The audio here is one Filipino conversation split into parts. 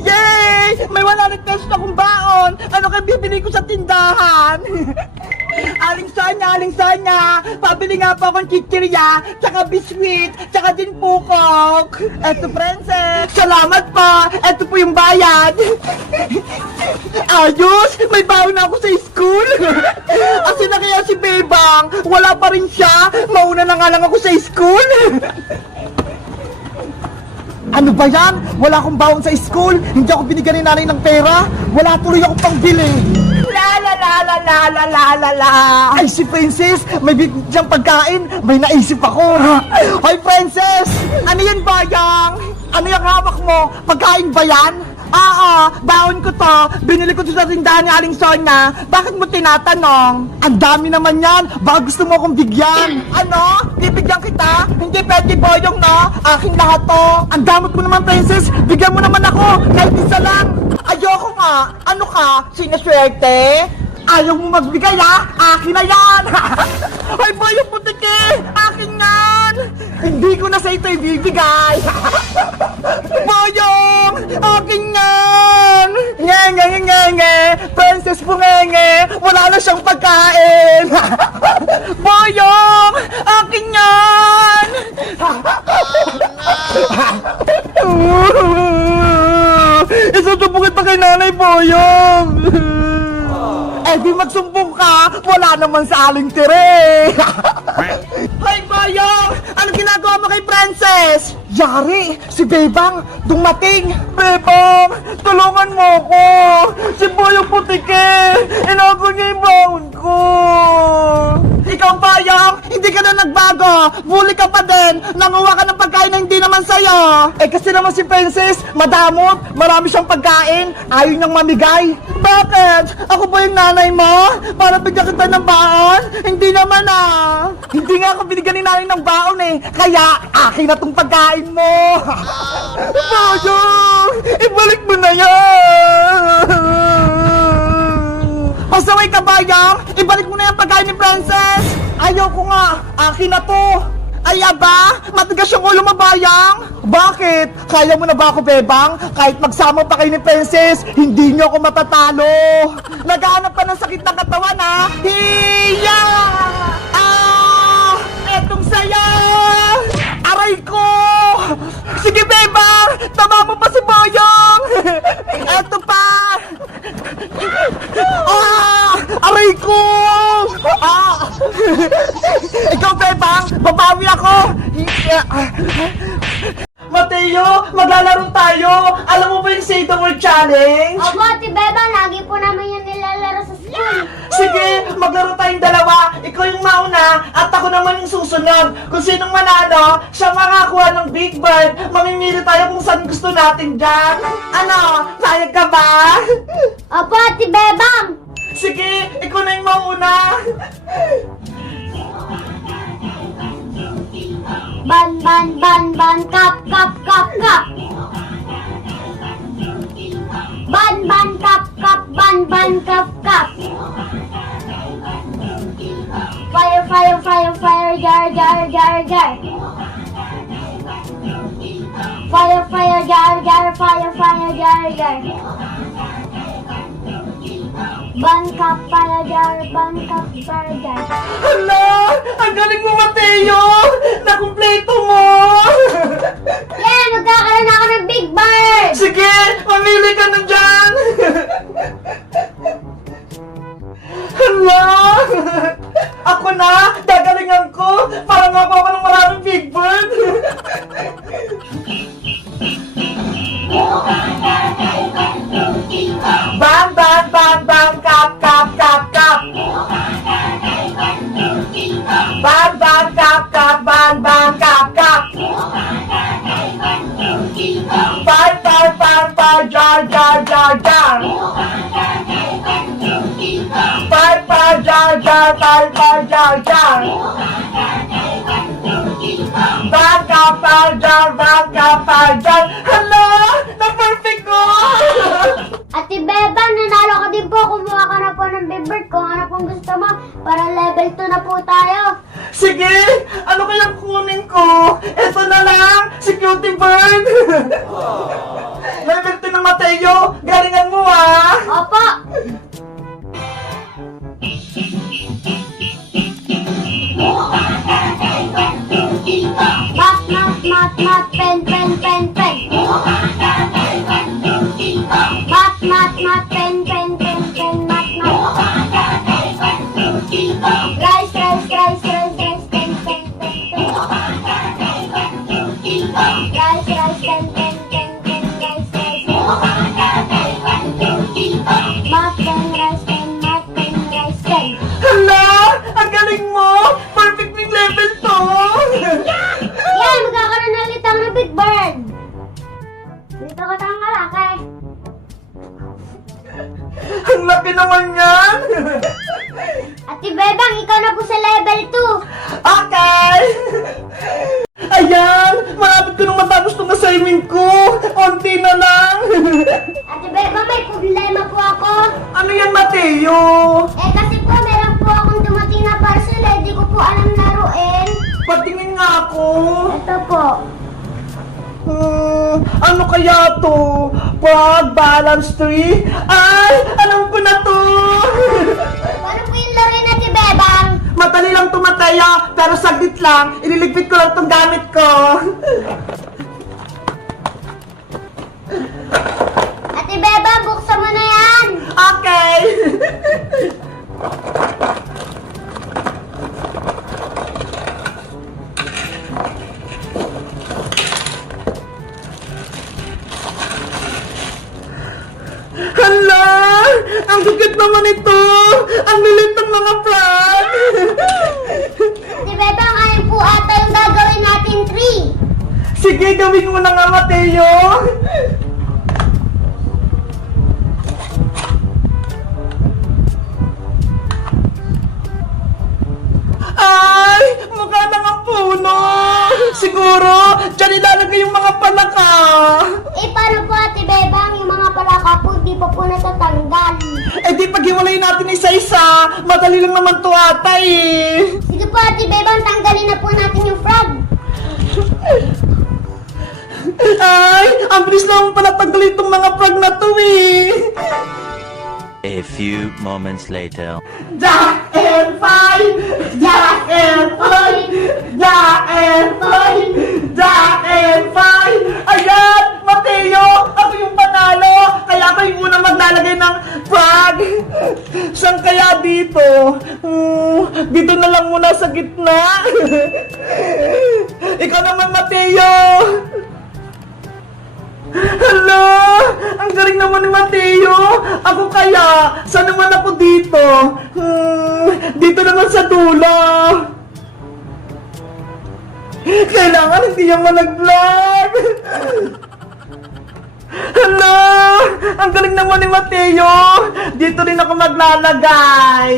Yay! May 100 pesos akong baon! Ano kaya bibili ko sa tindahan? Aling Sonya, pabili nga po akong chichirya, tsaka biskuit, tsaka din pukok. Eto, princess, salamat po. Eto po yung bayad. Ayos, may baon na ako sa school. Kasi na kaya si Bebang, wala pa rin siya. Mauna na nga lang ako sa school. Ano ba yan? Wala akong baon sa school. Hindi ako binigyan ni nanay ng pera. Wala tuloy ako pang bili. La. Ay, si Princess, may bigyang pagkain. May naisip ako. Hoy, Princess! Ano yan, Bayang? Ano yung hawak mo? Pagkain ba yan? Baon ko to. Binili ko to sa tindahan ni Aling Sonya. Bakit mo tinatanong? Ang dami naman yan. Baka gusto mo akong bigyan. Ano? Bibigyan kita? Hindi pwede, Boyong, no? Aking lahat to. Ang damot mo naman, Princess. Bigyan mo naman ako. Kahit isa lang. Ayoko nga. Ano ka? Sinaswerte? Ayaw mo magbigay, ha? Akin na yan! Ay, Boyong Putiki! Akin yan! Hindi ko na sa ito ibibigay! Boyong! Akin yan! Nge! Princess Bungenge! Wala na siyang pagkain! Boyong! Akin yan! Isutubungin pa kay nanay, Boyong! Eh di magsumbong ka, wala naman sa Aling Tere. Hoy, Boyong! Ano ginagawa mo kay Princess? Yari, si Bebang dumating. Bebang, tulungan mo ko. Si Boyong Putiki, inago niya yung baon ko. Ikaw, Boyong, hindi ka na nagbago. Bully ka pa din. Nanguha ka ng pagkain na hindi naman sa'yo. Eh kasi naman si Princess, madamot. Marami siyang pagkain. Ayaw niyang mamigay. Bakit? Ako ba yung nanay mo? Para bigyan kita ng baon? Hindi naman Hindi nga ako binigyan ni nanay ng baon eh. Kaya akin na tong pagkain mo. Boyong! Ibalik mo na yan! Pasaway ka, Bayang! Ibalik mo na yung pagkain ni Princess! Ayaw ko nga! Akin na to! Ay, aba! Matigas yung ulo mo, Bayang! Bakit? Kaya mo na ba ako, Bebang? Kahit magsama pa kayo ni Princess, hindi niyo ako matatalo! Naghahanap pa ng sakit ng katawan, ha? Hiya! Etong saya! Aray ko! Sige, Bebang! Tama mo pa si Boyong! Eto pa! Aray ko! Ikaw, Bebang! Babawi ako! Mateo, maglalaro tayo! Alam mo ba yung Say the Word Challenge? Opo, Ate Bebang, lagi po namin yung nilalaro sa school. Sige, maglaro tayong dalawa. Ikaw yung mauna at ako naman yung susunod. Kung sinong manalo, siya makakuha ng Big Bird. Mamimili tayo kung saan gusto natin dyan. Ano, sayag ka ba? Opo, Ate Bebang. Sige, ikaw na yung mauna. Ban, kap. Ban, kap, kap. Fire, jar. Fire, jar. Ban, kap, fire, jar. Hala, ang galing mo, Mateo. Nakumpleto mo. Yeah, magkakaroon ako ng Big Bird. Sige, mamili ka na dyan. Hala, ako na, gagalingan ko para makuha ko ng maraming Big Bird. Bang, kap. Bang, kap. Fire, jar. Fire, jar. Bang, jar. Hala, na-perfect ko. Ate Bebang, nanalo ka din po. Kumuha ka na po ng Big Bird kung ano pong gusto mo. Para level 2 na po tayo. Sige, ano kayang kunin ko? Ito na lang, si Cutie Bird. Level 2 na ba't ang kalaki? Ang laki naman yan! Ate Bebang, ikaw na po sa level 2. Okay! Ayan! Malapit ko nang matapos tong assignment ko! Onti na lang! Ate Bebang, may problema po ako. Ano yan, Mateo? Eh kasi po, meron po akong dumating na parcel eh. Di ko po alam laruin. Patingin nga ako! Ito po. Ano kaya to? Pag balance tree? Ay! Alam ko na to! Ano po yung laruin, Ate Bebang? Madali lang to, Mateo, pero saglit lang. Ililigpit ko lang tong gamit ko. Ate Bebang, buksan mo na yan. Okay! Hala! Ang gagit naman ito! Ang lilit ng mga plant! Ate Bebang, ano po ata yung gagawin natin 3? Sige, gawin mo na nga, Mateo! Ay! Mukha na nga puno! Siguro, dyan ilalagay yung mga palaka! Eh, paano po, Ate Bebang, yung mga palaka po, di pa po natatanggal? Eh di paghiwalay natin isa-isa, madali lang naman to ata eh! Sige po, Ate Bebang, tanggalin na po natin yung frog. Ay! Ang bilis naman pala tanggalin itong mga frog na to eh! A few moments later. Jack and fine! Jack and fine! Jack and fine! Jack and fine! Ayan! Mateo! Ako yung panalo! Kaya ako yung unang maglalagay ng frog! Saan kaya dito? Dito na lang muna sa gitna! Ikaw naman, Mateo! Hala! Ang galing naman ni Mateo! Ako kaya? Saan naman ako dito? Dito naman sa dulo! Kailangan hindi niya malaglag! Hala! Ang galing naman ni Mateo! Dito rin ako maglalagay!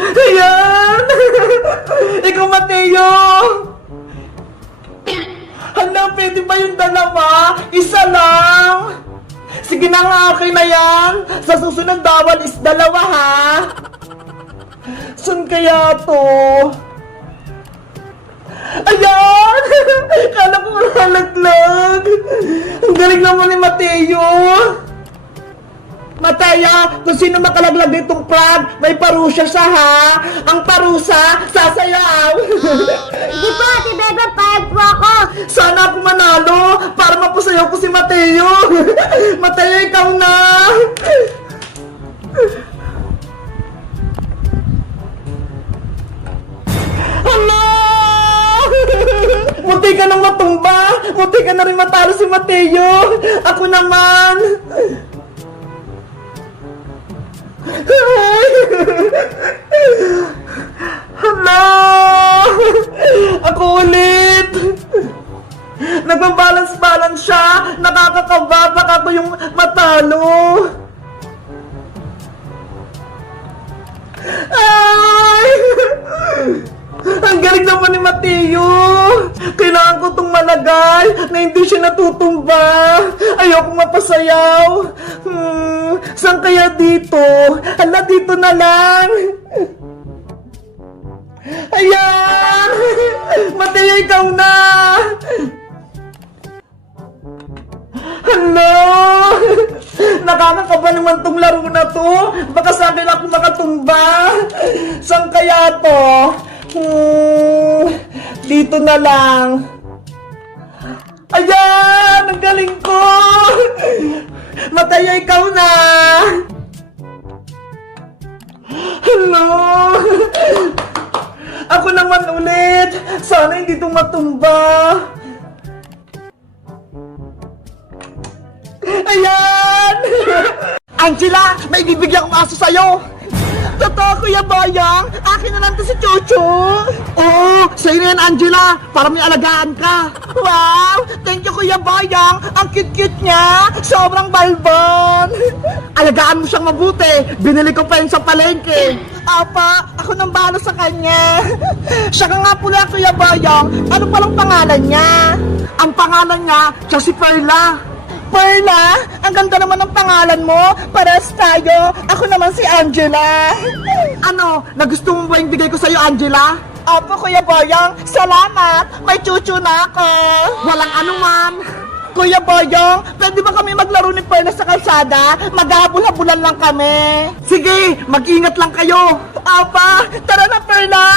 Ayan! Ikaw, Mateo! Hala, pwede ba yung dalawa? Isa lang! Sige na nga, okay na yan! Sa susunod bawal is dalawa, ha? Saan kaya to? Ayan! Kala ko malalaglag! Ang galing naman ni Mateo! Mateo, kung sino makalaglag ditong crab, may parusa siya, ha? Ang parusa, sasayaw! Sige po, Ate Bebang, payag po ako. Sana ako manalo para mapasayaw ko si Mateo. Mateo, ikaw na. Hala! Munti ka nang matumba. Munti ka na rin matalo si Mateo. Ako naman. Hala! Ako ulit! Nagbabalance-balance siya! Nakakakaba! Baka ako yung matalo! Ay! Ang galing naman ni Mateo! Kailangan ko itong malagay na hindi siya natutumba! Ayoko mapasayaw! Saan kaya dito? Hala, dito na lang! Ayan! Mateo, ikaw na! Hala! Nakakakaba naman tong laro na to! Baka sa akin ako makatumba! Saan kaya to? Dito na lang! Ayan! Ang galing ko! Mateo, ikaw na! Hello! Ako naman ulit! Sana hindi ito matumba! Ayan! Angela! May bibigyan kong aso sa'yo! Totoo, Kuya Boyong. Akin na lang to si Chuchu. Oo, sa'yo na yan, Angela. Para may alagaan ka. Wow! Thank you, Kuya Boyong. Ang cute-cute niya. Sobrang balbon. Alagaan mo siyang mabuti. Binili ko pa yun sa palengke. Apa, ako nang bahala sa kanya. Siya ka nga pula, Kuya Boyong. Ano palang pangalan niya? Ang pangalan niya, siya si Perla. Perla, ang ganda naman ng pangalan mo. Pares tayo. Ako naman si Angela. Ano, nagustuhan mo ba yung bigay ko sa'yo, Angela? Opo, Kuya Boyong. Salamat. May chuchu na ako. Walang anuman. Kuya Boyong, pwede ba kami maglaro ni Perla sa kalsada? Maghahabol-habulan lang kami. Sige, mag-ingat lang kayo. Apa, tara na, Perla.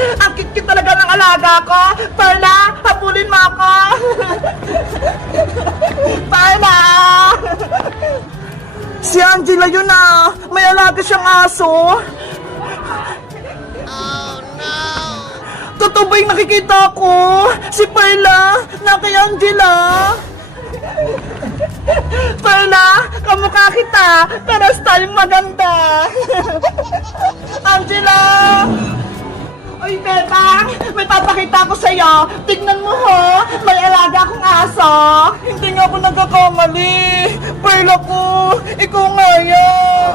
Ang cute talaga ng alaga ko. Perla, habulin mo ako. Perla. Si Angela yun ah. May alaga siyang aso. Totoo ba yung nakikita ko? Si Perla, na kay Angela. Perla, kamukha kita. Paras tayong maganda. Angela! Uy, Bebang, may papakita ko sa'yo. Tignan mo ho, may alaga akong aso. Hindi nga ako nagkakamali. Perla ko, ikaw nga yan.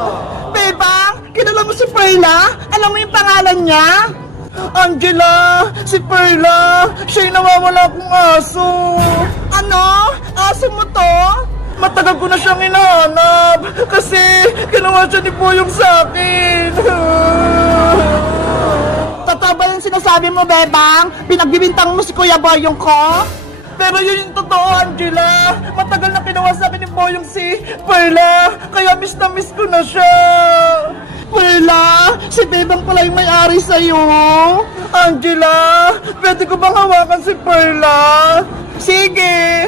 Bebang, kilala mo si Perla? Alam mo yung pangalan niya? Angela, si Perla, siya yung nawawala kong aso. Ano? Aso mo to? Matagal ko na siyang hinahanap kasi ginawa siya ni Boyong sa akin. Totoo ba yung sinasabi mo, Bebang? Pinagbibintang mo si Kuya Boyong ko? Pero yun yung totoo, Angela. Matagal na ginawa sa akin ni Boyong si Perla, kaya miss na miss ko na siya. Perla, si Bebang pala yung may-ari sa'yo. Angela, pwede ko bang hawakan si Perla? Sige.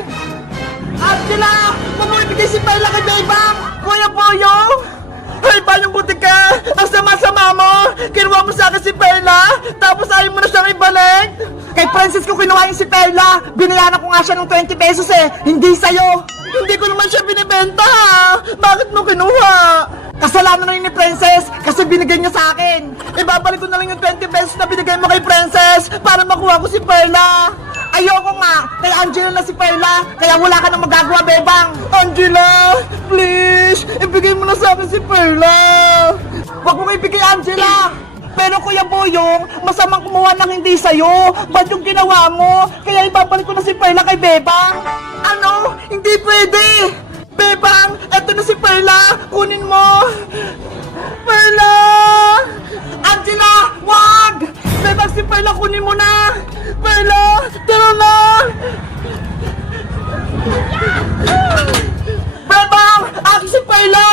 Angela, mamibigay si Perla kay Bebang. Kuya Boyong. Ay, Bayong buti ka. Ang sama-sama mo. Kinuha mo sa akin si Perla, tapos ayaw mo na siyang ibalik. Kay Princess ko kinuha yung si Perla. Binayaran ko nga siya ng 20 pesos eh. Hindi sa'yo. Hindi ko naman siya binibenta ha. Bakit mo kinuha? Kasalanan na rin ni Princess kasi binigay niya sa akin. Ibabalik ko na lang yung 20 pesos na binigay mo kay Princess para makuha ko si Perla. Ayoko nga, kay Angela na si Perla, kaya wala ka nang magagawa, Bebang. Angela, please, ibigay mo na sa akin si Perla. Huwag mo ibigay, Angela. Pero Kuya Boyong, masamang kumuha ng hindi sa'yo. Ba't yung ginawa mo? Kaya ibabalik ko na si Perla kay Bebang. Ano? Hindi pwede. Bebang, eto na si Perla. Kunin mo. Perla! Angela, wag! Bebang, si Perla, kunin mo na. Perla, tara na. Bebang, akin si Perla.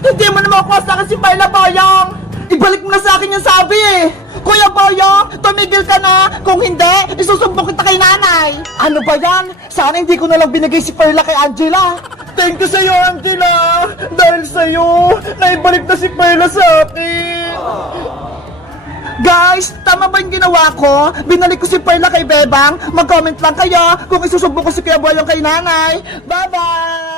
Hindi mo na makuha sa akin si Perla, Boyong. Ibalik mo na sa akin yung sabi eh. Kuya Boyong, tumigil ka na. Kung hindi, isusumbong kita kay nanay. Ano ba yan? Sana hindi ko na lang binigay si Perla kay Angela. Thank you sa'yo, Angela. Dahil sa'yo, naibalik na si Perla sa akin. Guys, tama ba yung ginawa ko? Binalik ko si Perla kay Bebang. Mag-comment lang kayo kung isusumbong ko si Kuya Boyong kay nanay. Bye-bye!